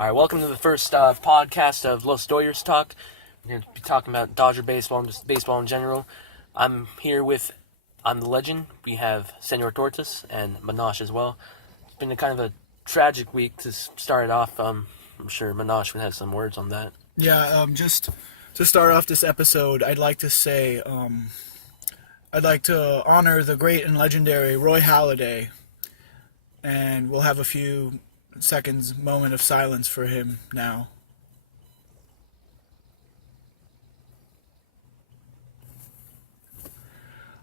All right, welcome to the first podcast of Los Doyers Talk. We're going to be talking about Dodger baseball and just baseball in general. I'm the legend. We have Senor Tortas and Manash as well. It's been a kind of a tragic week to start it off. I'm sure Manash would have some words on that. Yeah, just to start off this episode, I'd like to say I'd like to honor the great and legendary Roy Halladay, and we'll have a few seconds moment of silence for him now.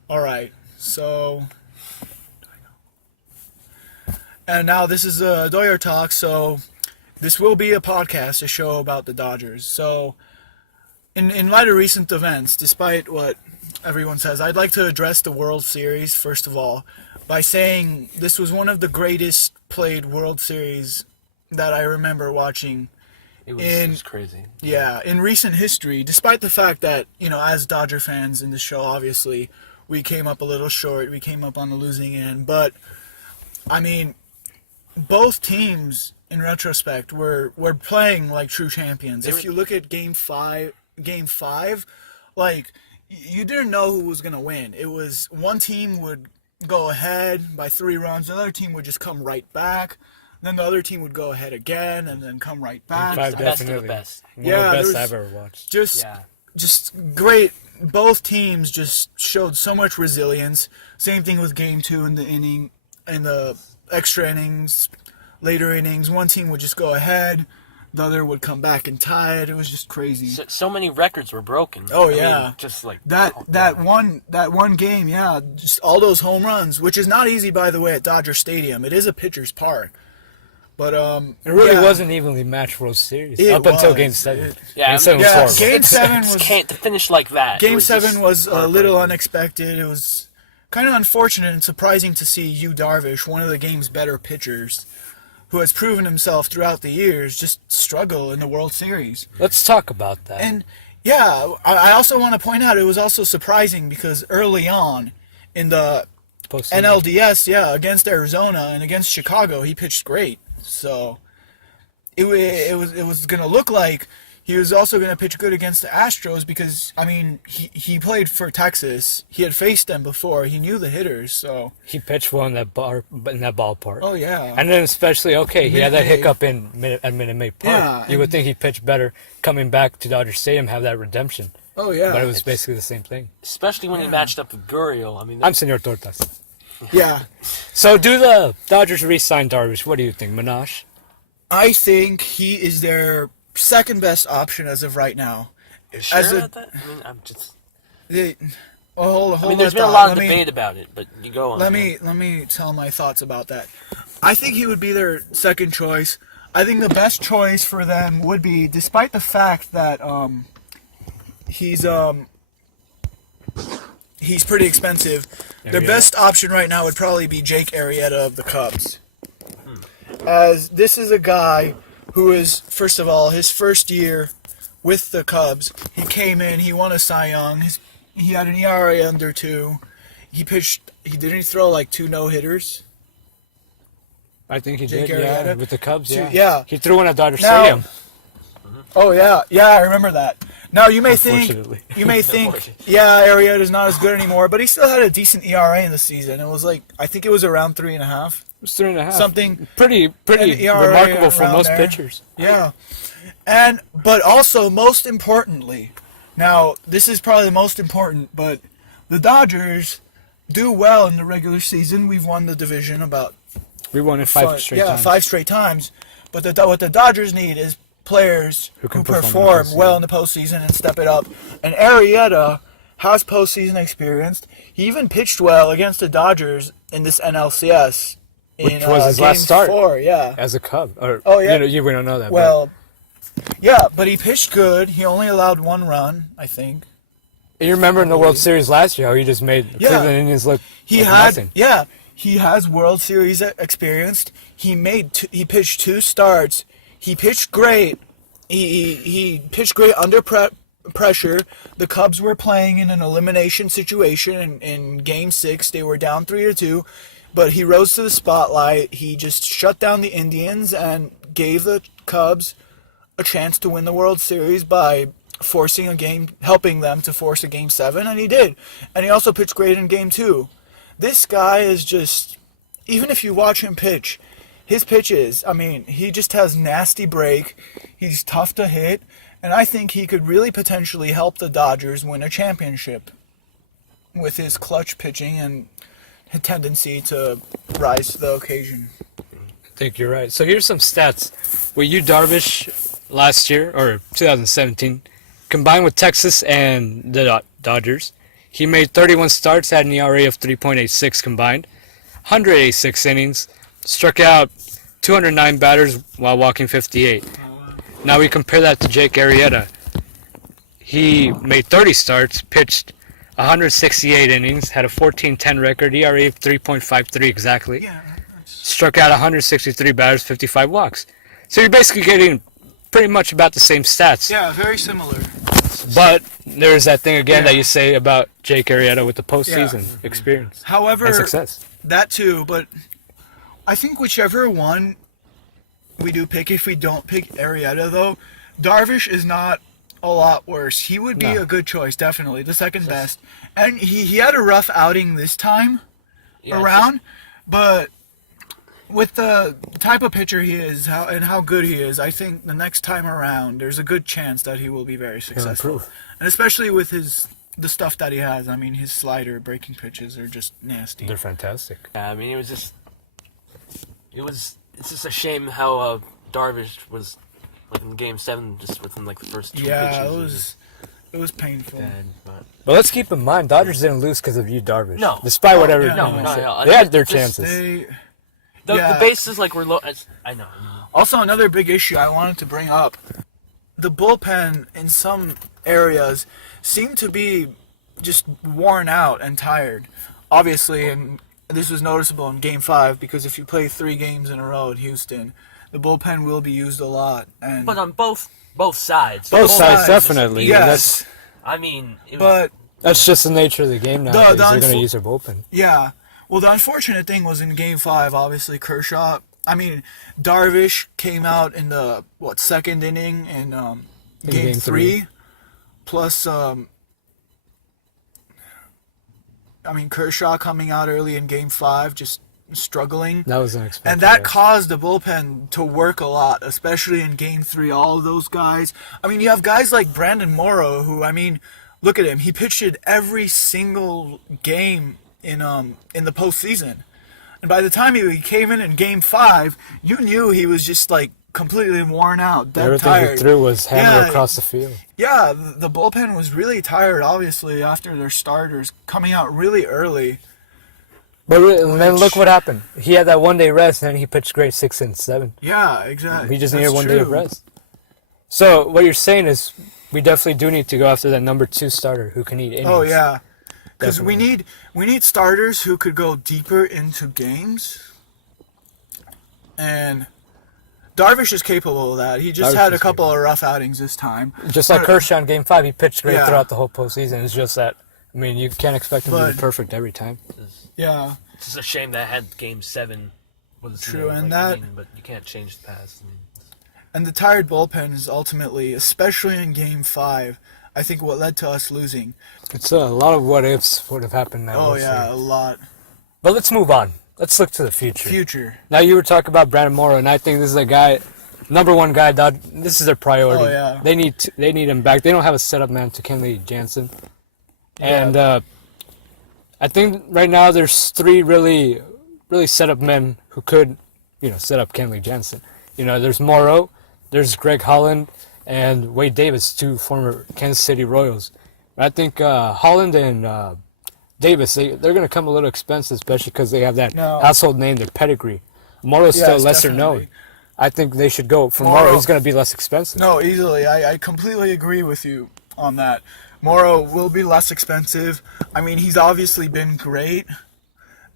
All right, and now this is a Doyer Talk, so this will be a podcast, a show about the Dodgers. So in light of recent events, despite what everyone says, I'd like to address the World Series, first of all, by saying this was one of the greatest played World Series that I remember watching. It was crazy. Yeah, in recent history, despite the fact that, as Dodger fans in the show, obviously, we came up a little short. We came up on the losing end. But, both teams, in retrospect, were playing like true champions. If you look at Game 5, like, you didn't know who was going to win. It was one team would go ahead by 3 runs. The other team would just come right back. Then the other team would go ahead again and then come right back. The best of the best. One of the best I've ever watched. Just great. Both teams just showed so much resilience. Same thing with Game 2 in the extra innings, later innings. One team would just go ahead. The other would come back and tie it. It was just crazy. So many records were broken. Oh yeah, just like that one game. Yeah, just all those home runs, which is not easy, by the way, at Dodger Stadium. It is a pitcher's park, but it really wasn't evenly matched World Series until Game 7. Game 7 was Game 7 was can't finish like that. Game 7 was a little unexpected. It was kind of unfortunate and surprising to see Yu Darvish, one of the game's better pitchers, who has proven himself throughout the years, just struggle in the World Series. Let's talk about that. And, yeah, I also want to point out it was also surprising because early on in the NLDS, against Arizona and against Chicago, he pitched great. So it was going to look like he was also going to pitch good against the Astros because, he played for Texas. He had faced them before. He knew the hitters, so... He pitched well in that ballpark. Oh, yeah. And then especially, he had that hiccup at Minute Maid Park. Yeah, you would think he'd pitch better coming back to Dodger Stadium, have that redemption. Oh, yeah. But it was basically the same thing. Especially when he matched up with Gurriel. I'm Senor Tortas. Yeah. So do the Dodgers re-sign Darvish? What do you think, Manash? I think he is their second best option as of right now. You sure about that? I'm just... Hold there's been a lot of debate about it, but you go on. Let me tell my thoughts about that. I think he would be their second choice. I think the best choice for them would be, despite the fact that he's pretty expensive, their best option right now would probably be Jake Arrieta of the Cubs. As this is a guy who is, first of all, his first year with the Cubs, he came in, he won a Cy Young, he had an ERA under 2, he didn't throw like 2 no-hitters? I think he Jake did, Arrieta? with the Cubs, Yeah. He threw one at Dodger Stadium. Oh, yeah, I remember that. Now, you may think, Arrieta's not as good anymore, but he still had a decent ERA in the season. It was I think it was around 3.5. It was 3.5. Something pretty remarkable for most pitchers. Yeah. But also, most importantly, now, this is probably the most important, but the Dodgers do well in the regular season. We've won the division We won it 5 straight times. 5 straight times. But what the Dodgers need is players who perform well in the postseason and step it up. And Arrieta has postseason experience. He even pitched well against the Dodgers in this NLCS. Which was his last start. 4, yeah. As a Cub. We don't know that. Well, but he pitched good. He only allowed 1 run, I think. You remember in the World Series last year how he just made the Cleveland Indians look nothing. Yeah, he has World Series experience. He pitched 2 starts. He pitched great. He pitched great under pressure. The Cubs were playing in an elimination situation in Game 6. They were down 3-2, but he rose to the spotlight. He just shut down the Indians and gave the Cubs a chance to win the World Series by helping them to force a Game 7, and he did. And he also pitched great in Game 2. This guy is just, even if you watch him pitch, his pitches, I mean, he just has nasty break. He's tough to hit, and I think he could really potentially help the Dodgers win a championship with his clutch pitching and his tendency to rise to the occasion. I think you're right. So here's some stats. With Yu Darvish last year, or 2017, combined with Texas and the Dodgers, he made 31 starts, had an ERA of 3.86 combined, 186 innings, struck out 209 batters while walking 58. Now we compare that to Jake Arrieta. He made 30 starts, pitched 168 innings, had a 14-10 record, ERA of 3.53 exactly. Struck out 163 batters, 55 walks. So you're basically getting pretty much about the same stats. Yeah, very similar. But there's that thing again that you say about Jake Arrieta with the postseason experience. However, and success. That too, but I think whichever one we do pick, if we don't pick Arrieta though, Darvish is not a lot worse. He would be a good choice, definitely. The second best. And he had a rough outing this time around, but with the type of pitcher he is how good he is, I think the next time around there's a good chance that he will be very successful. And especially with the stuff that he has. I mean, his slider, breaking pitches are just nasty. They're fantastic. Yeah, I mean, it's just a shame how Darvish was like in Game 7, just within like the first 2 pitches. Yeah, it was painful. Bad, but let's keep in mind, Dodgers didn't lose because of Yu Darvish. No. Despite whatever. No. They had their chances. The bases like were low. I know. Also, another big issue I wanted to bring up: the bullpen in some areas seemed to be just worn out and tired. Obviously, and this was noticeable in Game 5 because if you play 3 games in a row at Houston, the bullpen will be used a lot. But on both sides. Both sides, definitely. Yes. I mean, that's just the nature of the game now. They're going to use their bullpen. Yeah. Well, the unfortunate thing was in Game 5, obviously, Darvish came out in the, second inning in Game 3. Plus, Kershaw coming out early in Game 5, just struggling. That was unexpected. And that caused the bullpen to work a lot, especially in Game 3. All of those guys. I mean, you have guys like Brandon Morrow, who, look at him. He pitched it every single game in the postseason, and by the time he came in Game 5, you knew he was just like completely worn out, dead Everything tired. he threw was hammered across the field. Yeah, the bullpen was really tired, obviously, after their starters coming out really early. But then look what happened. He had that 1 day rest, and then he pitched great 6 and 7. Yeah, exactly. He just needed 1 day of rest. So what you're saying is we definitely do need to go after that number 2 starter who can eat innings. Oh yeah. Because we need starters who could go deeper into games, and Darvish is capable of that. He just had a couple of rough outings this time. Just like Kershaw in Game 5, he pitched great throughout the whole postseason. It's just that, you can't expect him to be perfect every time. Yeah. It's just a shame that I had Game 7 was true, and but you can't change the past. And the tired bullpen is ultimately, especially in Game 5, I think what led to us losing. It's a lot of what ifs would have happened now. Oh yeah, a lot. But let's move on. Let's look to the future. Now you were talking about Brandon Morrow, and I think this is a guy, number 1 guy. This is their priority. Oh yeah. They need him back. They don't have a setup man to Kenley Jansen, and I think right now there's 3 really setup men who could, set up Kenley Jansen. There's Morrow, there's Greg Holland, and Wade Davis, 2 former Kansas City Royals. I think Holland and Davis, they're going to come a little expensive, especially because they have that household name, their pedigree. Morrow's still lesser known. I think they should go for Morrow. He's going to be less expensive. No, easily. I completely agree with you on that. Morrow will be less expensive. He's obviously been great,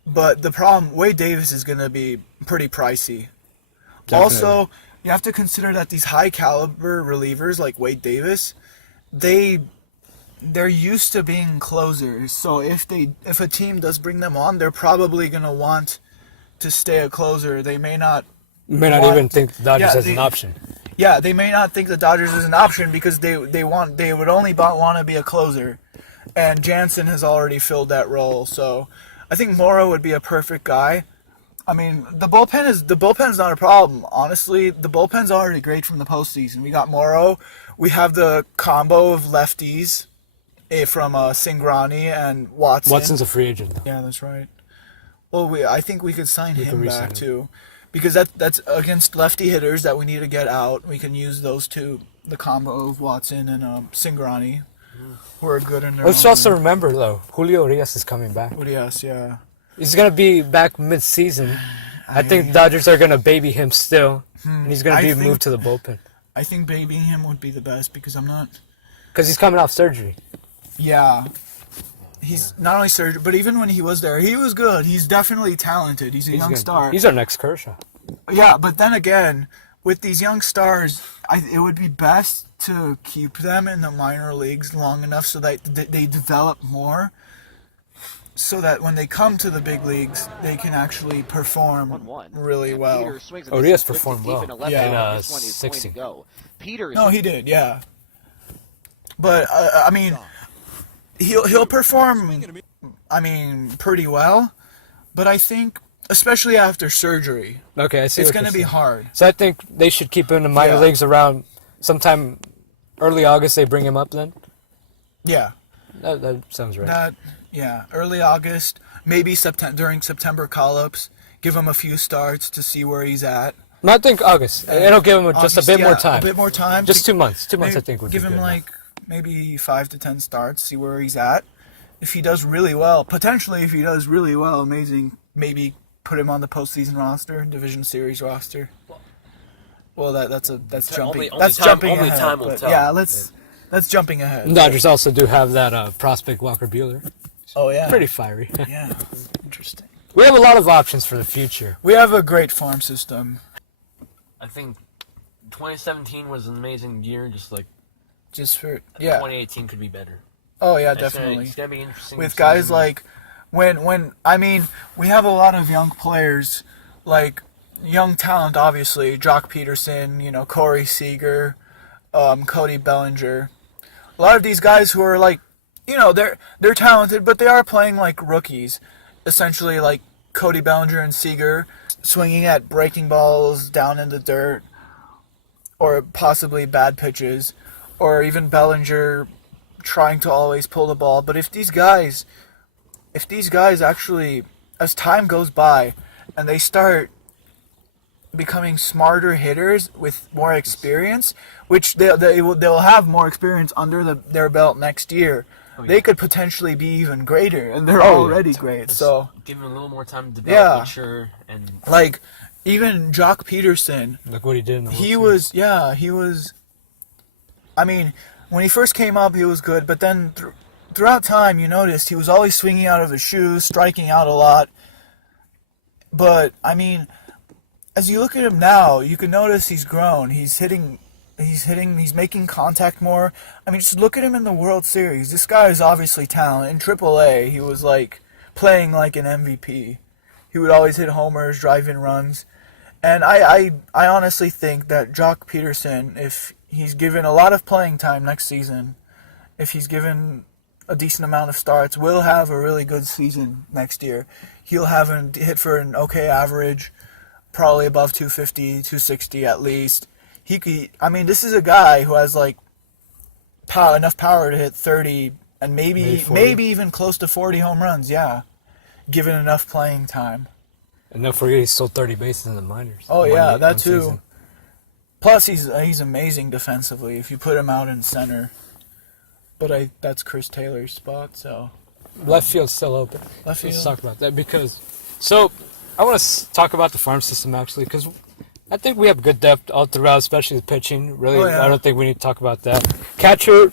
but the problem, Wade Davis is going to be pretty pricey. Definitely. Also, you have to consider that these high-caliber relievers like Wade Davis, they're used to being closers. So if a team does bring them on, they're probably going to want to stay a closer. They may not You may not even think the Dodgers as an option. Yeah, they may not think the Dodgers is an option because they would only want to be a closer, and Jansen has already filled that role. So I think Morrow would be a perfect guy. I mean, the bullpen's not a problem. Honestly, the bullpen's already great from the postseason. We got Morrow. We have the combo of lefties from Singrani and Watson. Watson's a free agent, though. Yeah, that's right. Well, I think we could sign him back, too. Because that's against lefty hitters that we need to get out. We can use those two, the combo of Watson and Singrani, who are good in their Let's own also way. remember, though, Julio Urias is coming back. Urias, yeah. He's going to be back mid-season. I think the Dodgers are going to baby him still, and he's going to be moved to the bullpen. I think babying him would be the best because I'm not... Because he's coming off surgery. Yeah. He's not only surgery, but even when he was there, he was good. He's definitely talented. He's a young star. He's our next Kershaw. Yeah, but then again, with these young stars, it would be best to keep them in the minor leagues long enough so that they develop more, so that when they come to the big leagues, they can actually perform really well. Urias performed well in 60. No, he did, yeah. But, I mean, he'll perform, I mean, pretty well, but I think... Especially after surgery. Okay, I see. It's going to be hard. So I think they should keep him in the minor leagues around sometime early August. They bring him up then. Yeah. That sounds right. Early August, maybe during September call-ups. Give him a few starts to see where he's at. No, I think August. It'll give him just a bit more time. A bit more time. Just 2 months. 2 months, I think, would give be him good like maybe 5 to 10 starts. See where he's at. If he does really well, potentially, if he does really well, amazing. Maybe. Put him on the postseason roster, division series roster. Well, that's jumping. That's jumping ahead. Time will tell. Yeah, that's jumping ahead. The Dodgers also do have that prospect Walker Buehler. Oh yeah, pretty fiery. Yeah, interesting. We have a lot of options for the future. We have a great farm system. I think 2017 was an amazing year. Just 2018 could be better. Oh yeah, definitely. It's gonna be interesting with guys like. When I mean, we have a lot of young players, like young talent, obviously. Jock Peterson, Corey Seager, Cody Bellinger. A lot of these guys who are they're talented, but they are playing like rookies. Essentially, like Cody Bellinger and Seager swinging at breaking balls down in the dirt, or possibly bad pitches, or even Bellinger trying to always pull the ball. But if these guys actually, as time goes by, and they start becoming smarter hitters with more experience, which they'll have more experience under their belt next year, they could potentially be even greater, and they're already great. So give them a little more time to develop, mature, and like even Jock Peterson. Look what he did in the He was. I mean, when he first came up, he was good, but then. Throughout time, you noticed he was always swinging out of his shoes, striking out a lot. But, I mean, as you look at him now, you can notice he's grown. He's making contact more. I mean, just look at him in the World Series. This guy is obviously talented. In AAA, he was, playing like an MVP. He would always hit homers, drive in runs. And I honestly think that Jock Peterson, if he's given a lot of playing time next season, if he's given a decent amount of starts, will have a really good season next year. He'll have hit for an okay average, probably above 250, 260 at least. This is a guy who has enough power to hit 30 and maybe even close to 40 home runs, given enough playing time. And don't forget he stole 30 bases in the minors. Oh yeah, that too. Season. Plus he's amazing defensively if you put him out in center. But that's Chris Taylor's spot, so... Left field's still open. Left field. Let's talk about that because... So, I want to talk about the farm system, actually, because I think we have good depth all throughout, especially the pitching. Really, I don't think we need to talk about that. Catcher,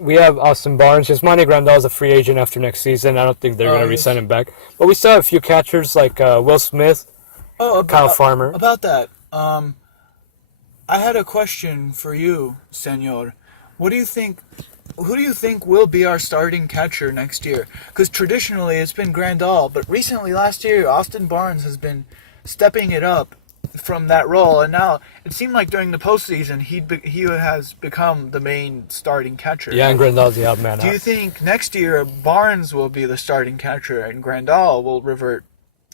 we have Austin Barnes. Yasmani Grandal's a free agent after next season. I don't think they're going to re-sign him back. But we still have a few catchers like Will Smith, Kyle Farmer. About that, I had a question for you, Senor. What do you think? Who do you think will be our starting catcher next year? Because traditionally it's been Grandal, but recently last year Austin Barnes has been stepping it up from that role, and now it seemed like during the postseason he has become the main starting catcher. Yeah, and Grandal's the odd man Do you out. think next year Barnes will be the starting catcher and Grandal will revert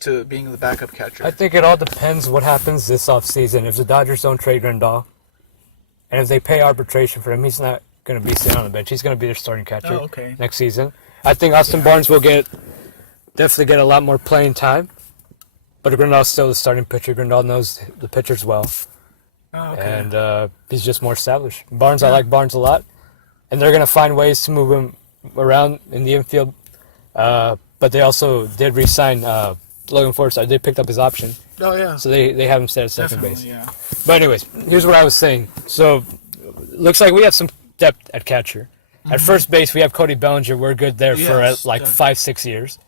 to being the backup catcher? I think it all depends what happens this offseason. If the Dodgers don't trade Grandal, and if they pay arbitration for him, he's not going to be sitting on the bench. He's going to be their starting catcher next season. I think Austin Barnes will definitely get a lot more playing time. But Grandal's still the starting pitcher. Grandal knows the pitchers well. And he's just more established. Barnes, I like Barnes a lot. And they're going to find ways to move him around in the infield. But they also did re-sign Logan Forsythe. They picked up his option. Oh, yeah. So they have him set at second base. Yeah. But anyways, here's what I was saying. So looks like we have some depth at catcher. At first base, we have Cody Bellinger. We're good there for like 5-6 years.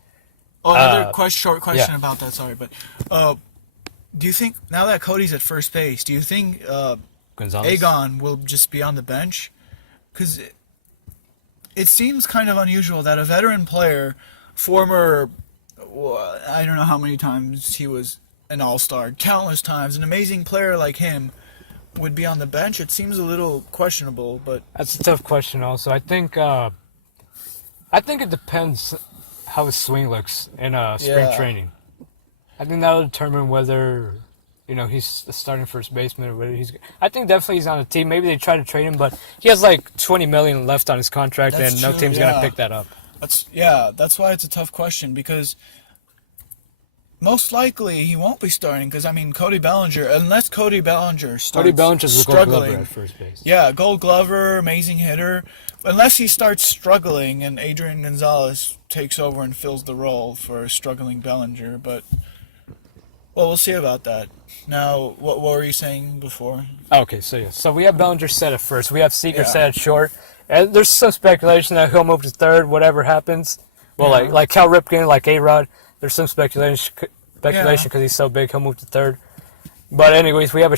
Oh, another short question about that. Sorry, but do you think now that Cody's at first base, do you think Gonzalez? Agon will just be on the bench? Because it seems kind of unusual that a veteran player, former, I don't know how many times he was an all-star, countless times, an amazing player like him, would be on the bench. It seems a little questionable, but That's a tough question. Also, I think it depends how his swing looks in spring training. I think that'll determine whether he's the starting first baseman or whether he's. I think definitely he's on the team. Maybe they try to trade him, but he has like $20 million left on his contract, and no team's gonna pick that up. That's why it's a tough question, because most likely he won't be starting, because Cody Bellinger, unless Cody Bellinger starts struggling at first base. Yeah, Gold Glover, amazing hitter. Unless he starts struggling and Adrian Gonzalez takes over and fills the role for a struggling Bellinger, but we'll see about that. Now, what were you saying before? Okay, so we have Bellinger set at first. We have Seager set at short. And there's some speculation that he'll move to third, whatever happens. Well, like Cal Ripken, like A-Rod, there's some speculation because he's so big, he'll move to third. But anyways, we have a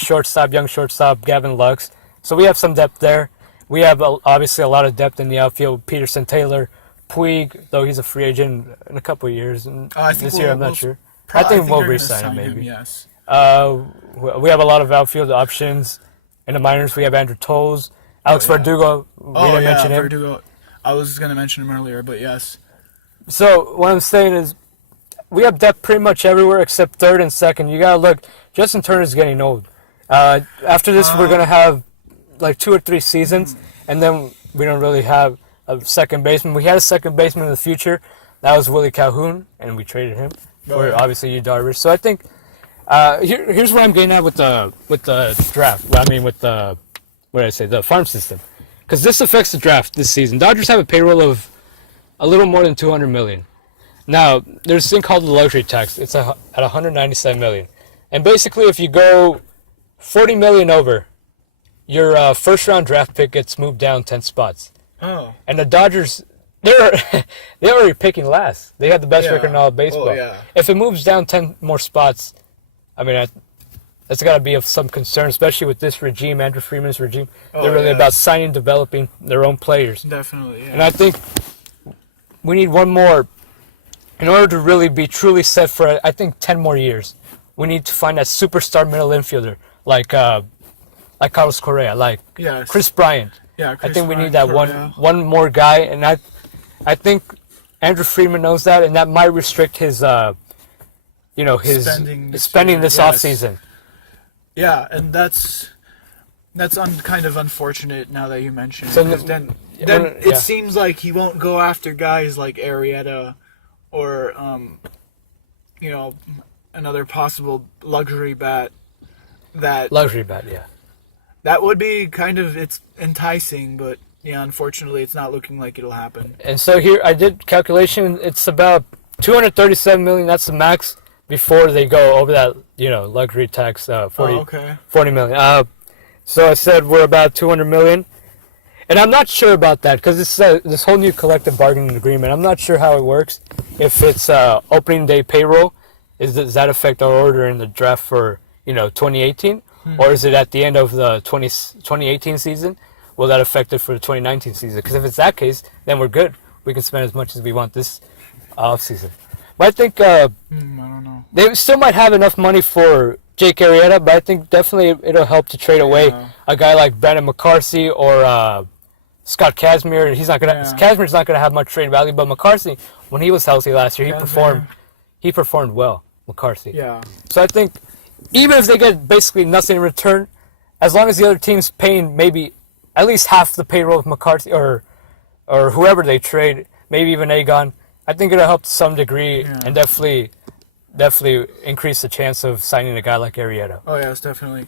young shortstop, Gavin Lux. So we have some depth there. We have obviously a lot of depth in the outfield. Peterson, Taylor, Puig, though he's a free agent in a couple of years. And this year, I'm not sure. I think we'll re-sign him, maybe. Yes. We have a lot of outfield options. In the minors, we have Andrew Tolles, Alex Verdugo. We didn't mention him. Verdugo. I was going to mention him earlier, but yes. So what I'm saying is, we have depth pretty much everywhere except third and second. You gotta look. Justin Turner's getting old. After this, we're gonna have like 2 or 3 seasons, and then we don't really have a second baseman. We had a second baseman in the future. That was Willie Calhoun, and we traded him for obviously you Doyers. So I think here's what I'm getting at with the draft. With the farm system, because this affects the draft this season. Dodgers have a payroll of a little more than $200 million. Now, there's a thing called the luxury tax. It's at $197 million. And basically, if you go $40 million over, your first-round draft pick gets moved down 10 spots. Oh. And the Dodgers, they're already picking last. They have the best record in all of baseball. Oh, yeah. If it moves down 10 more spots, that's got to be of some concern, especially with this regime, Andrew Freeman's regime. They're really about signing, developing their own players. Definitely, yeah. And I think we need one more. In order to really be truly set for, I think, 10 more years, we need to find that superstar middle infielder, like Carlos Correa, like Chris Bryant. Yeah, I think we need that one more guy, and I think Andrew Freeman knows that, and that might restrict his spending this offseason. Yeah, and that's kind of unfortunate now that you mention it. So then it seems like he won't go after guys like Arrieta or another possible luxury bat. That would be it's enticing, but unfortunately it's not looking like it'll happen. And so here I did calculation. It's about $237 million. That's the max before they go over that luxury tax. 40 million. So I said we're about $200 million. And I'm not sure about that because this whole new collective bargaining agreement. I'm not sure how it works. If it's opening day payroll, does that affect our order in the draft for 2018, or is it at the end of the 2018 season? Will that affect it for the 2019 season? Because if it's that case, then we're good. We can spend as much as we want this off season. But I think I don't know. They still might have enough money for Jake Arrieta, but I think definitely it'll help to trade away a guy like Brandon McCarthy or Scott Kazmir. Kazmir's not gonna have much trade value, but McCarthy, when he was healthy last year, he performed well. McCarthy. Yeah. So I think even if they get basically nothing in return, as long as the other team's paying maybe at least half the payroll of McCarthy or whoever they trade, maybe even Agon, I think it'll help to some degree and definitely increase the chance of signing a guy like Arrieta. Oh, yes, definitely.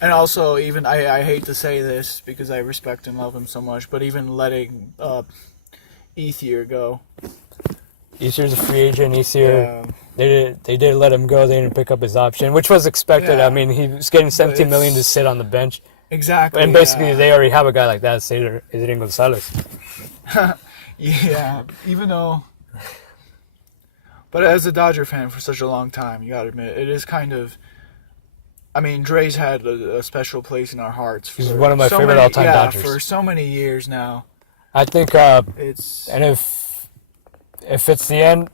And also, even, I hate to say this because I respect and love him so much, but even letting Ethier go. Ethier's a free agent. Ethier, they did let him go. They didn't pick up his option, which was expected. Yeah. I mean, he was getting $17 million to sit on the bench. Exactly. And basically, they already have a guy like that, Cesar Gonzalez. Yeah, even though... But as a Dodger fan for such a long time, you gotta admit, it is kind of... I mean, Dre's had a special place in our hearts. He's one of my favorite all-time Dodgers. For so many years now. I think, it's... And if it's the end,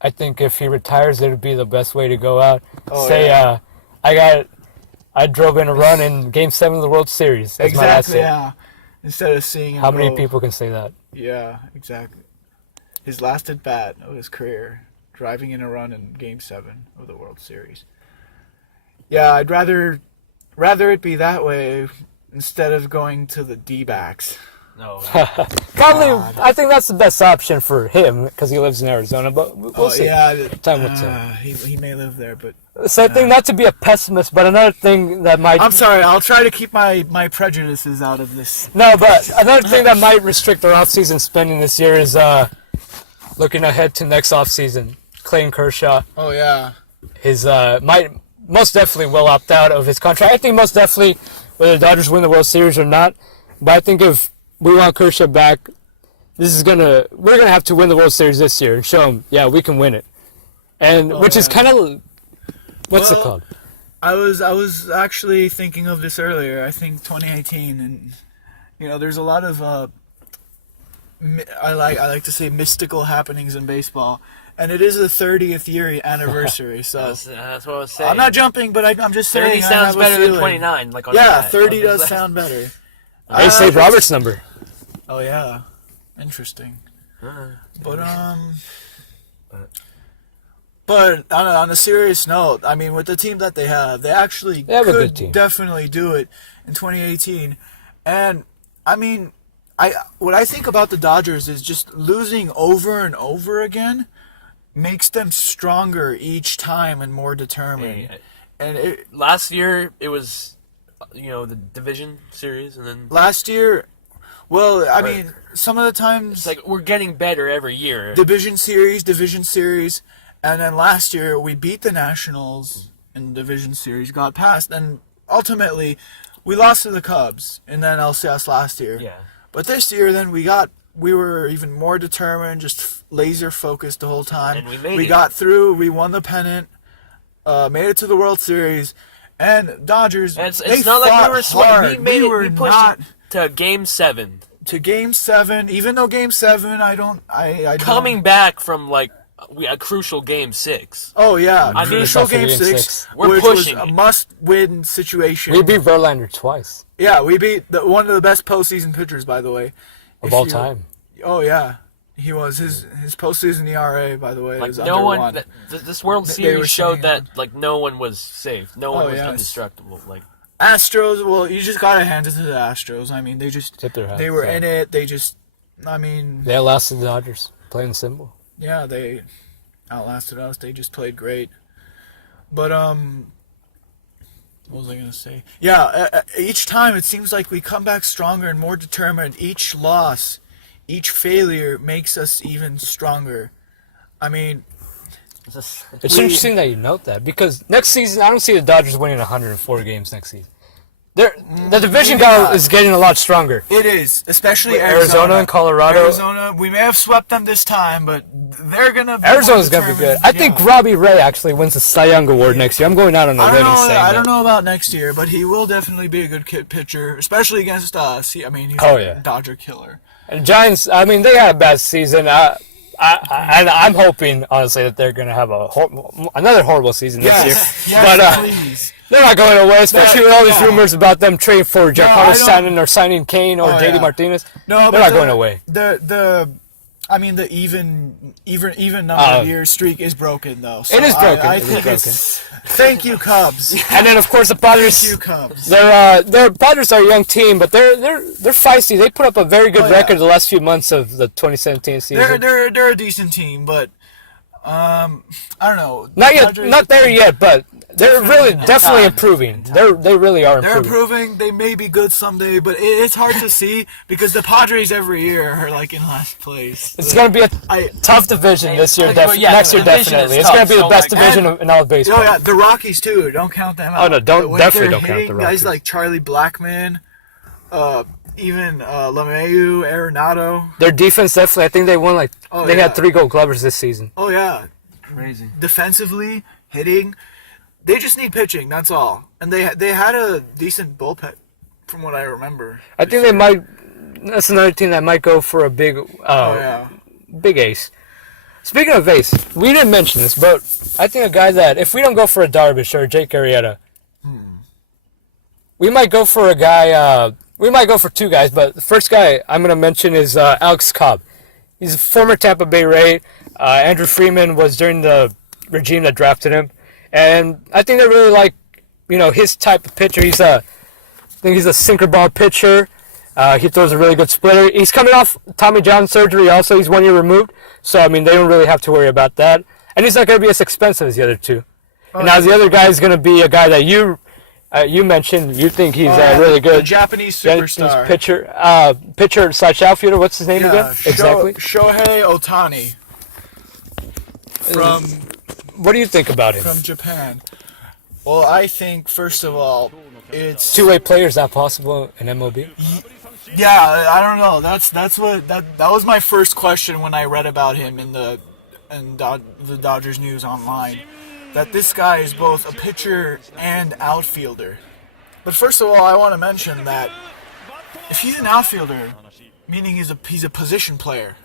I think if he retires, it would be the best way to go out. I drove in a run in Game 7 of the World Series. Exactly, yeah. Instead of seeing him How many people can say that? Yeah, exactly. His last at bat of his career, driving in a run in Game 7 of the World Series. Yeah, I'd rather it be that way instead of going to the D-backs. No. Probably, I think that's the best option for him because he lives in Arizona, but we'll see. Yeah, time will tell. He may live there, but... So I think not to be a pessimist, but another thing that might... I'm sorry, I'll try to keep my prejudices out of this. No, but another thing that might restrict our offseason spending this year is looking ahead to next offseason. Clayton Kershaw. Oh, yeah. His might most definitely will opt out of his contract. I think most definitely whether the Dodgers win the World Series or not. But I think if we want Kershaw back, we're gonna have to win the World Series this year and show him, yeah, we can win it. And which is kind of what's it called? I was actually thinking of this earlier. I think 2018, and there's a lot of I like to say mystical happenings in baseball. And it is the 30th year anniversary, so that's what I was saying. I'm not jumping, but I'm just saying 30 sounds better than 29. Like on 30 does sound better. They saved Robert's number. Oh yeah, interesting. But on a serious note, I mean, with the team that they have, they actually could definitely do it in 2018. And I mean, what I think about the Dodgers is just losing over and over again makes them stronger each time and more determined. And last year it was, the division series, and then last year, well, I mean, some of the times it's like we're getting better every year. Division series, and then last year we beat the Nationals in the division series, got past, and ultimately we lost to the Cubs in the NLCS last year. Yeah. But this year, then we were even more determined, just laser focused the whole time. And we got through. We won the pennant, made it to the World Series, and Dodgers. And it's not like we were hard. We pushed it to Game 7. To Game 7, even though Game 7, I coming back from a crucial Game 6. Oh yeah, I mean, crucial Game 6, We're which pushing was a must-win situation. We beat Verlander twice. Yeah, we beat one of the best postseason pitchers, by the way, of all time. Oh yeah, he was his postseason ERA, by the way. Like is no under one, one. this World Series showed that no one was safe. No one was indestructible. Astros. Well, you just gotta hand it to the Astros. I mean, they were in it. They outlasted the Dodgers, plain and simple. Yeah, they outlasted us. They just played great. But what was I gonna say? Yeah, each time it seems like we come back stronger and more determined. Each loss, each failure makes us even stronger. I mean, it's interesting that you note that because next season I don't see the Dodgers winning 104 games next season. The division is getting a lot stronger. It is, especially Arizona and Colorado. Arizona, we may have swept them this time, but they're gonna be Arizona's gonna be good. I think Robbie Ray actually wins the Cy Young Award next year. I'm going out on a limb and saying that. I don't know about next year, but he will definitely be a good pitcher, especially against us. He's a Dodger killer. And Giants, I mean, they had a bad season. I'm hoping, honestly, that they're going to have another horrible season this year. Yes, But please. they're not going away, especially with all these rumors about them trading for Giancarlo I Stanton or signing Kane or JD Martinez. No, they're not going away. The even number of year streak is broken though. So it is broken. I think it's thank you, Cubs. And then of course the Padres. Thank you, Cubs. Their Padres are a young team, but they're feisty. They put up a very good record the last few months of the 2017 season. They're a decent team, but I don't know. Not there yet, but they're definitely improving. They really are improving. They're improving. They may be good someday, but it's hard to see because the Padres every year are like in last place. It's going to be a tough division this year. Next year, definitely. It's going to be the best division in all of baseball. Oh yeah, the Rockies too. Don't count them out. Oh no, definitely don't count the Rockies. Guys like Charlie Blackmon, even LeMahieu, Arenado. Their defense definitely. I think they won they had 3 Gold Glovers this season. Oh yeah, crazy. Defensively, hitting. They just need pitching, that's all. And they had a decent bullpen, from what I remember. I think they might. That's another team that might go for a big ace. Speaking of ace, we didn't mention this, but I think a guy that if we don't go for a Darvish or a Jake Arrieta, we might go for a guy. We might go for 2 guys, but the first guy I'm going to mention is Alex Cobb. He's a former Tampa Bay Ray. Andrew Freeman was during the regime that drafted him. And I think they really like, his type of pitcher. I think he's a sinker ball pitcher. He throws a really good splitter. He's coming off Tommy John surgery also. He's 1 year removed. So, they don't really have to worry about that. And he's not going to be as expensive as the other 2. And now the other guy is going to be a guy that you mentioned. You think he's really good. The Japanese superstar. Pitcher / outfielder. What's his name again? Exactly. Shohei Ohtani. What do you think about him? From Japan. Well, I think, first of all, it's... Two-way player, is that possible in MLB? Yeah, I don't know. That was my first question when I read about him in the Dodgers news online. That this guy is both a pitcher and outfielder. But first of all, I want to mention that if he's an outfielder, meaning he's a position player,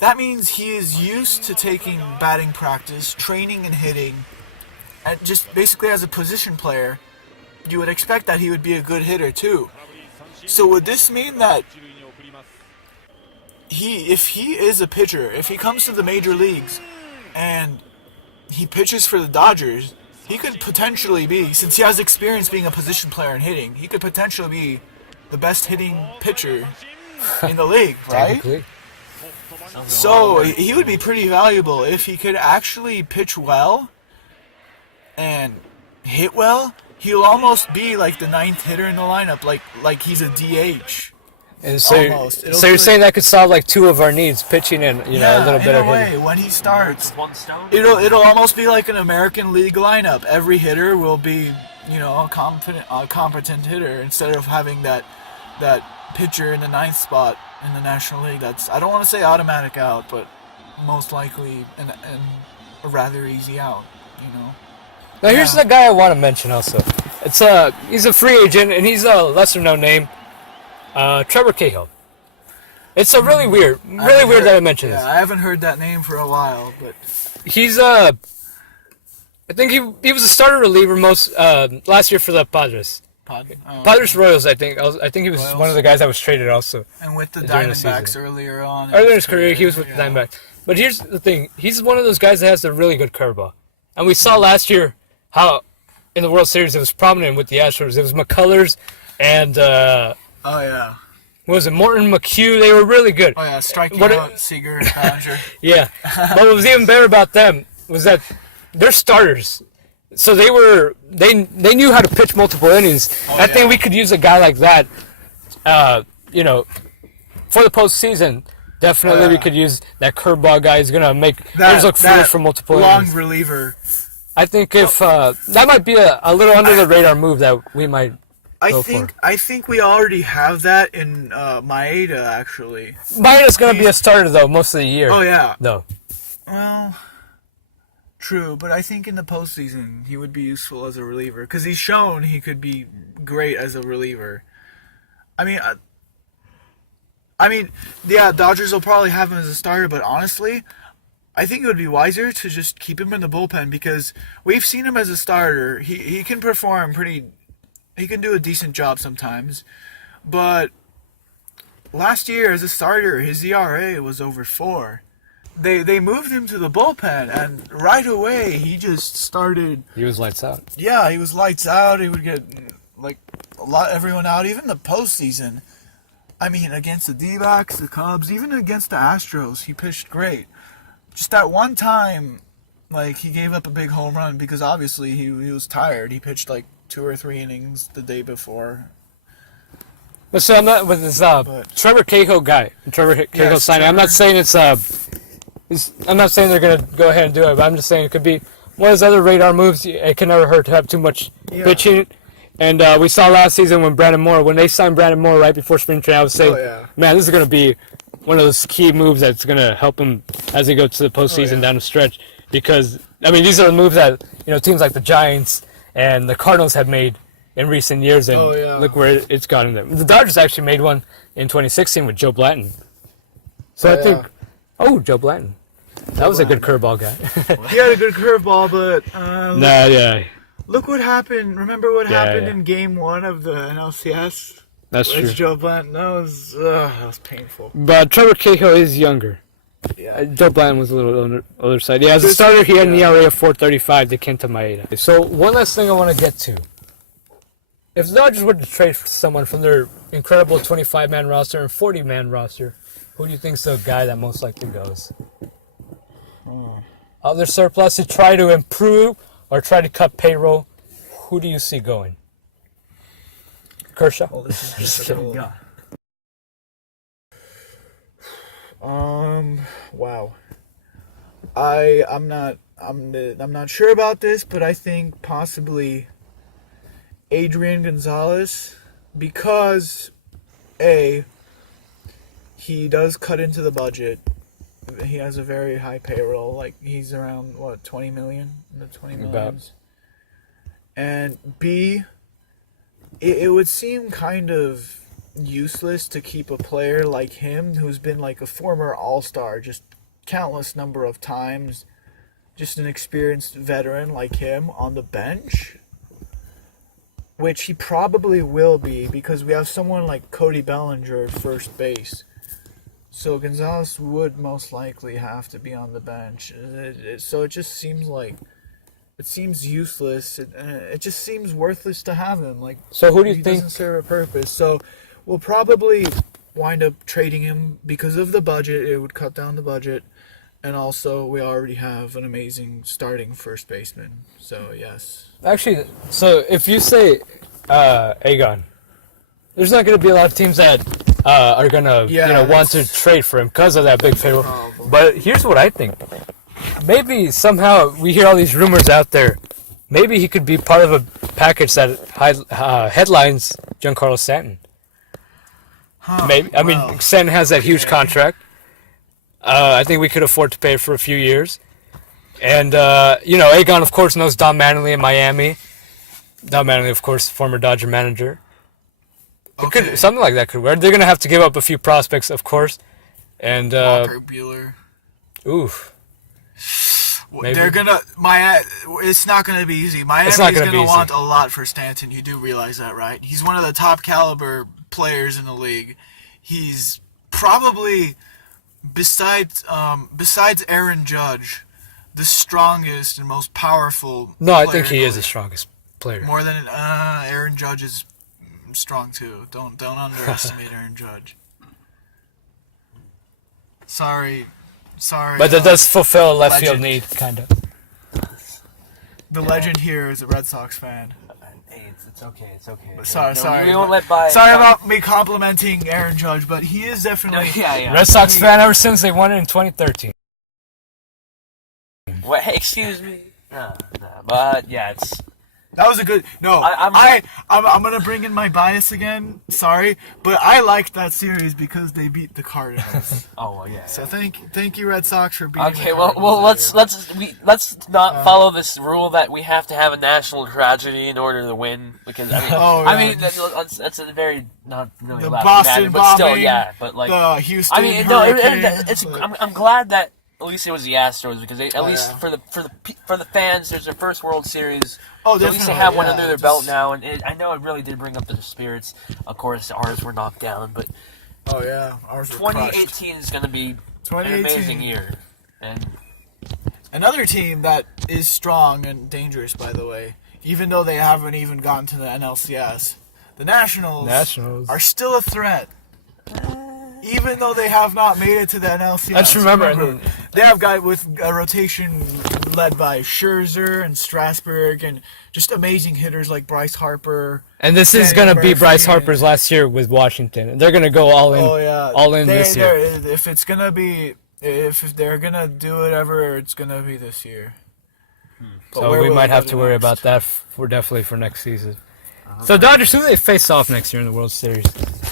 that means he is used to taking batting practice, training and hitting, and just basically as a position player, you would expect that he would be a good hitter too. So would this mean that if he is a pitcher, if he comes to the major leagues and he pitches for the Dodgers, he could potentially be, since he has experience being a position player and hitting, he could potentially be the best hitting pitcher in the league, right? Technically. So he would be pretty valuable if he could actually pitch well and hit well. He'll almost be like the 9th hitter in the lineup, like he's a DH. And so you're saying that could solve 2 of our needs, pitching and a little better in a way, hitting. when he starts, it'll almost be like an American League lineup. Every hitter will be a competent hitter instead of having that pitcher in the 9th spot in the National League. That's, I don't want to say automatic out, but most likely and a rather easy out. Now here's the guy I want to mention also. He's a free agent and he's a lesser known name. Trevor Cahill. It's a really weird that I mentioned this. I haven't heard that name for a while, but he's I think he was a starter reliever last year for the Padres. Padres Royals, I think. I think he was one of the guys that was traded also. And with the Diamondbacks earlier on. Earlier in his career, he was with the Diamondbacks. But here's the thing: he's one of those guys that has a really good curveball. And we saw last year how in the World Series it was prominent with the Astros. It was McCullers and what was it, Morton, McHugh? They were really good. Oh yeah, striking out Seager and Ballinger. Yeah, but what was even better about them was that they're starters. So they knew how to pitch multiple innings. I think we could use a guy like that, for the postseason. Definitely, we could use that curveball guy. He's gonna make hitters look foolish for multiple innings. Long reliever. I think if that might be a little under the radar move that we might. I think we already have that in Maeda actually. Maeda's gonna be a starter though most of the year. Oh yeah. No. Well. True, but I think in the postseason he would be useful as a reliever because he's shown he could be great as a reliever. I mean, I mean, yeah, Dodgers will probably have him as a starter, but honestly, I think it would be wiser to just keep him in the bullpen because we've seen him as a starter. He can perform he can do a decent job sometimes, but last year as a starter, his ERA was over 4. They moved him to the bullpen, and right away he just started. He was lights out. Yeah, he was lights out. He would get everyone out, even the postseason. I mean, against the D-backs, the Cubs, even against the Astros, he pitched great. Just that one time, he gave up a big home run because obviously he was tired. He pitched 2 or 3 innings the day before. But so I'm not with this Trevor Cahill guy. Trevor Cahill signing. I'm not saying I'm not saying they're gonna go ahead and do it, but I'm just saying it could be one of those other radar moves. It can never hurt to have too much pitching. And we saw last season when they signed Brandon Moore right before spring training, I was saying, man, this is going to be one of those key moves that's going to help him as he goes to the postseason down the stretch. Because, I mean, these are the moves that, teams like the Giants and the Cardinals have made in recent years, and look where it's gotten them. The Dodgers actually made one in 2016 with Joe Blanton. So I think, Joe Blanton. That was a good curveball guy. He had a good curveball, but... Look what happened. Remember what happened in Game 1 of the NLCS? That's true. Joe Blanton. That was painful. But Trevor Cahill is younger. Yeah. Joe Blanton was a little on the other side. Yeah, as a starter, he had an ERA of 4.35 to Kenta Maeda. So one last thing I want to get to. If the Dodgers were to trade for someone from their incredible 25-man roster and 40-man roster, who do you think's the guy that most likely goes? Of their surplus to try to improve or try to cut payroll, who do you see going? Kershaw? Oh, this is just wow. I'm not sure about this, but I think possibly Adrian Gonzalez, because he does cut into the budget. He has a very high payroll. He's around 20 million in the 20 millions. And B, it would seem kind of useless to keep a player like him, who's been a former all-star just countless number of times, just an experienced veteran like him on the bench, which he probably will be because we have someone like Cody Bellinger at first base. So Gonzalez would most likely have to be on the bench. So it just seems it seems useless. It just seems worthless to have him. So who do you he think doesn't serve a purpose? So we'll probably wind up trading him because of the budget. It would cut down the budget, and also we already have an amazing starting first baseman. So yes. Actually, so if you say Agon, there's not going to be a lot of teams that are going to want to trade for him because of that big payroll. But here's what I think. Maybe somehow we hear all these rumors out there. Maybe he could be part of a package that headlines Giancarlo Stanton. Maybe. I mean, Stanton has that huge contract. I think we could afford to pay for a few years. And, Agon, of course, knows Don Mattingly in Miami. Don Mattingly, of course, former Dodger manager. Something like that could work. They're going to have to give up a few prospects, of course. And Walker Buehler. Oof. Maybe. They're gonna it's not gonna be easy. Miami's gonna want a lot for Stanton. You do realize that, right? He's one of the top caliber players in the league. He's probably besides Aaron Judge, the strongest and most powerful. No, I think he is the strongest player. More than Aaron Judge is strong too. Don't underestimate Aaron Judge. Sorry. But that does fulfill a left field need, kind of. The legend here is a Red Sox fan. Hey, it's okay. Sorry. We won't let by. Sorry about me complimenting Aaron Judge, but he is definitely. Yeah. Red Sox fan ever since they won it in 2013. What? Excuse me. No. But yeah, That was a good. No, I'm gonna bring in my bias again. Sorry, but I liked that series because they beat the Cardinals. Oh well, yeah. So thank you, Red Sox, for beating. Okay, the well, Cardinals let's not follow this rule that we have to have a national tragedy in order to win, because I mean, that's a very not really the loud Boston matter, but still, bombing, yeah, but like the Houston. I mean, Hurricanes, I'm glad that at least it was the Astros, because at least for the fans, there's their first World Series. Oh, so at least they have one under their belt now, and I know it really did bring up their spirits. Of course, ours were knocked down, but oh yeah, ours were 2018 crushed. is going to be an amazing year. And another team that is strong and dangerous, by the way, even though they haven't even gotten to the NLCS, the Nationals are still a threat. Even though they have not made it to the NLCS. Let's remember they have guys with a rotation led by Scherzer and Strasburg and just amazing hitters like Bryce Harper. And this is going to be Bryce Harper's last year with Washington. They're going to go all in. Oh yeah, all in this year. If they're gonna do it ever, it's gonna be this year. So we might have to worry about that definitely for next season. So Dodgers, who do they face off next year in the World Series?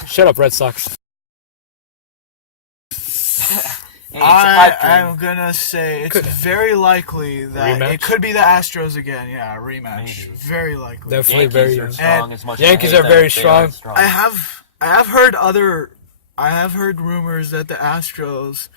Shut up, Red Sox. I'm gonna say it's very likely that rematch? it could be the Astros again. Yeah, a rematch. Maybe. Very likely. Definitely Yankees very are strong. As much Yankees as I are hate very them, strong. they are I have heard rumors that the Astros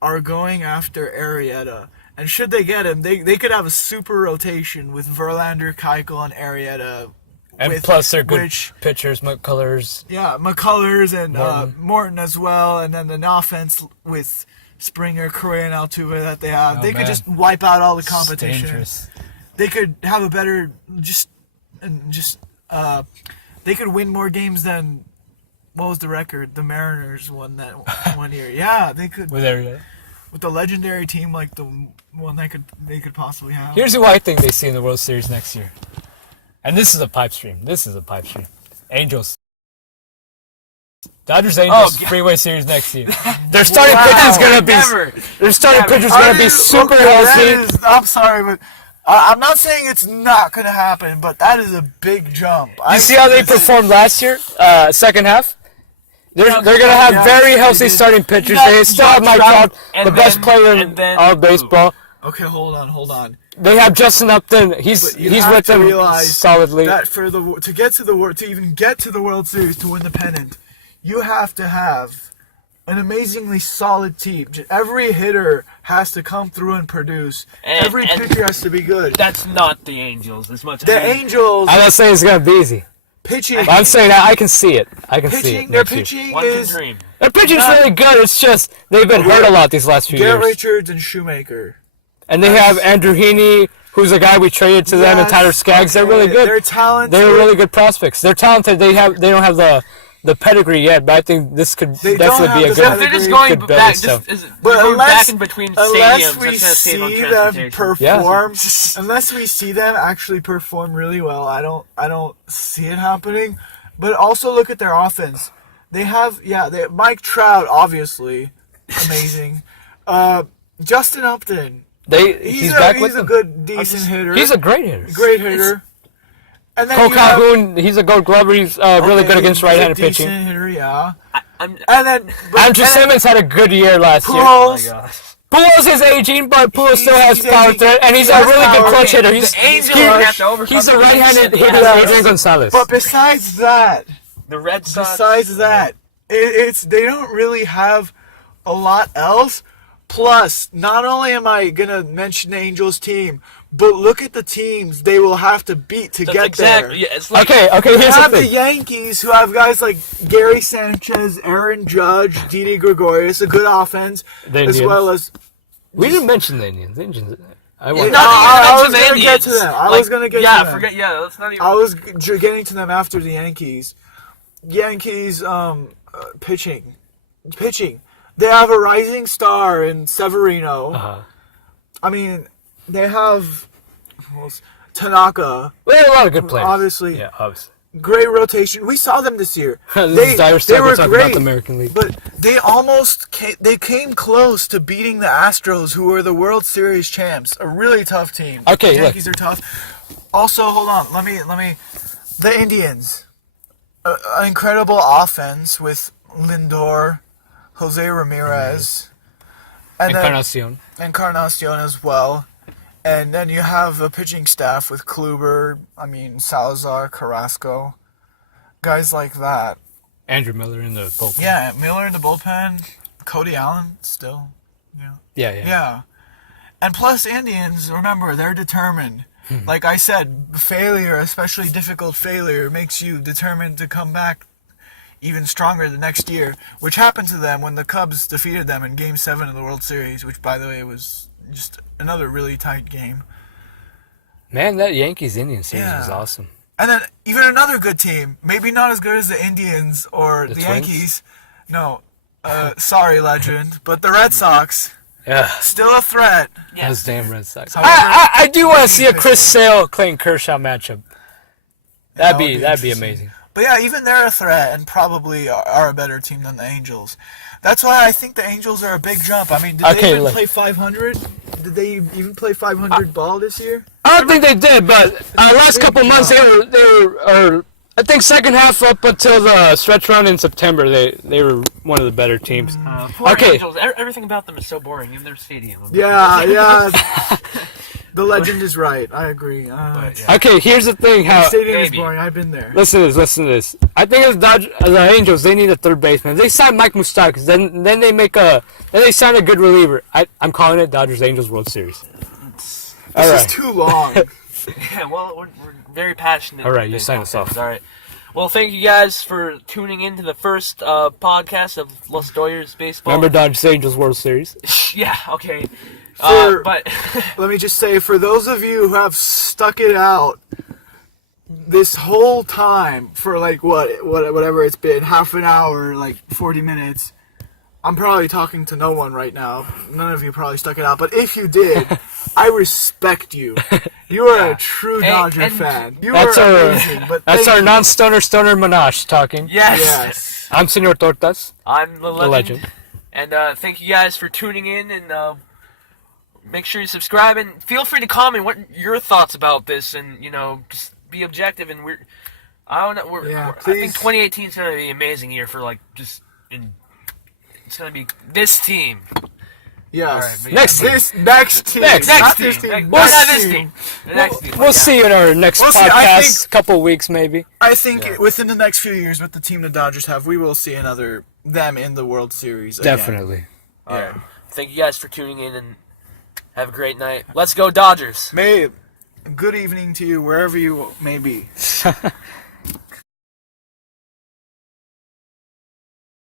are going after Arrieta, and should they get him, they could have a super rotation with Verlander, Keuchel, and Arrieta. And plus they're good pitchers, McCullers. Yeah, McCullers and Morton as well, and then an offense with Springer, Correa, and Altuve that they have. They could just wipe out all the competition. They could have a better they could win more games than what was the record? The Mariners won that 1 year. Yeah, they could With Arrieta. with a legendary team like the one they could possibly have. Here's who I think they see in the World Series next year. And this is a pipe stream. Angels. Dodgers Angels freeway series next year. Their starting pitcher's gonna be super healthy. I'm sorry, but I'm not saying it's not gonna happen, but that is a big jump. You see how they performed last year, second half? They're gonna have very healthy starting pitchers. They still have Mike Trout, the best player in all of baseball. Okay, hold on. They have Justin Upton. He's with them solidly. That to even get to the World Series to win the pennant, you have to have an amazingly solid team. Every hitter has to come through and produce. Every pitcher has to be good. That's not the Angels as much. Angels. I'm not saying it's gonna be easy. Pitching. I'm saying that I can see it. Their pitching Their pitching's really good. It's just they've been hurt a lot these last few years. Garrett Richards and Shoemaker. And they have Andrew Heaney, who's a guy we traded to them, and Tyler Skaggs. They're really good. They're talented. They're really good prospects. They're talented. They don't have the pedigree yet, but I think this could definitely be a good. They're just going back, back in between stadiums. Unless we see them perform, unless we see them actually perform really well, I don't see it happening. But also look at their offense. They have Mike Trout, obviously amazing. Justin Upton. He's a good, decent hitter. He's a great hitter. Great hitter. And then Calhoun, he's a Gold Glover. He's really good against right-handed pitching. Decent hitter, yeah. And then Andrew Simmons had a good year last year. Pujols is aging, but Pujols still has power threat, and he's a really good clutch hitter. He's a right-handed hitter, Adrian Gonzalez. But besides that, the Red Sox. They don't really have a lot else. Plus, not only am I gonna mention the Angels team, but look at the teams they will have to beat to get there. Yeah, it's like, okay. You Here's have the the thing. Yankees, who have guys like Gary Sanchez, Aaron Judge, Didi Gregorius, a good offense, as well as. We didn't mention the Indians. I was gonna get to them. Let's not even. I was getting to them after the Yankees. Yankees, pitching. They have a rising star in Severino. I mean, they have Tanaka. They have a lot of good players. Obviously. Yeah, obviously. Great rotation. We saw them this year. They were great about the American League. But they came close to beating the Astros, who were the World Series champs. A really tough team. Okay, the Yankees are tough. Also, hold on. Let me. The Indians, an incredible offense with Lindor, Jose Ramirez, and Encarnacion as well. And then you have a pitching staff with Kluber, Salazar, Carrasco, guys like that. Andrew Miller in the bullpen. Yeah, Miller in the bullpen, Cody Allen still. Yeah. And plus Indians, remember, they're determined. Like I said, failure, especially difficult failure, makes you determined to come back even stronger the next year, which happened to them when the Cubs defeated them in Game 7 of the World Series, which, by the way, was just another really tight game. Man, that Yankees-Indian series was awesome. And then even another good team, maybe not as good as the Indians or the Twins? Yankees. No, sorry, legend, but the Red Sox. Yeah. Still a threat. Yeah. Those damn Red Sox. I do want to see a Chris Sale, Clayton Kershaw matchup. That'd be amazing. But yeah, even they're a threat and probably are a better team than the Angels. That's why I think the Angels are a big jump. Did they even play 500? Did they even play 500 ball this year? I don't think they did, but last couple months they were I think second half up until the stretch run in September, they were one of the better teams. Poor Angels. Everything about them is so boring. Even their stadium. Yeah. The legend is right. I agree. Okay, here's the thing. The stadium is boring. I've been there. Listen to this. I think as the Angels, they need a third baseman. They signed Mike Moustakas, then they sign a good reliever. I'm calling it Dodgers-Angels World Series. This is too long. Yeah, well, we're very passionate. All right, you sign us off. All right. Well, thank you guys for tuning in to the first podcast of Los Doyers Baseball. Remember Dodgers-Angels World Series? Yeah, okay. But let me just say, for those of you who have stuck it out this whole time for whatever it's been, half an hour, 40 minutes, I'm probably talking to no one right now. None of you probably stuck it out. But if you did, I respect you. You are a true Dodger fan. You are amazing. That's our non-stoner Minash talking. Yes. I'm Senor Tortas. I'm the legend. And thank you guys for tuning in. And make sure you subscribe. And feel free to comment what your thoughts about this. And, just be objective. And I think 2018 is going to be an amazing year for, it's going to be this team. Yes. Right, next team. Next team. We'll see you in our next podcast. Couple weeks, maybe. I think within the next few years, with the team the Dodgers have, we will see them in the World Series again. Definitely. All right. Thank you guys for tuning in, and have a great night. Let's go Dodgers. Good evening to you, wherever you may be.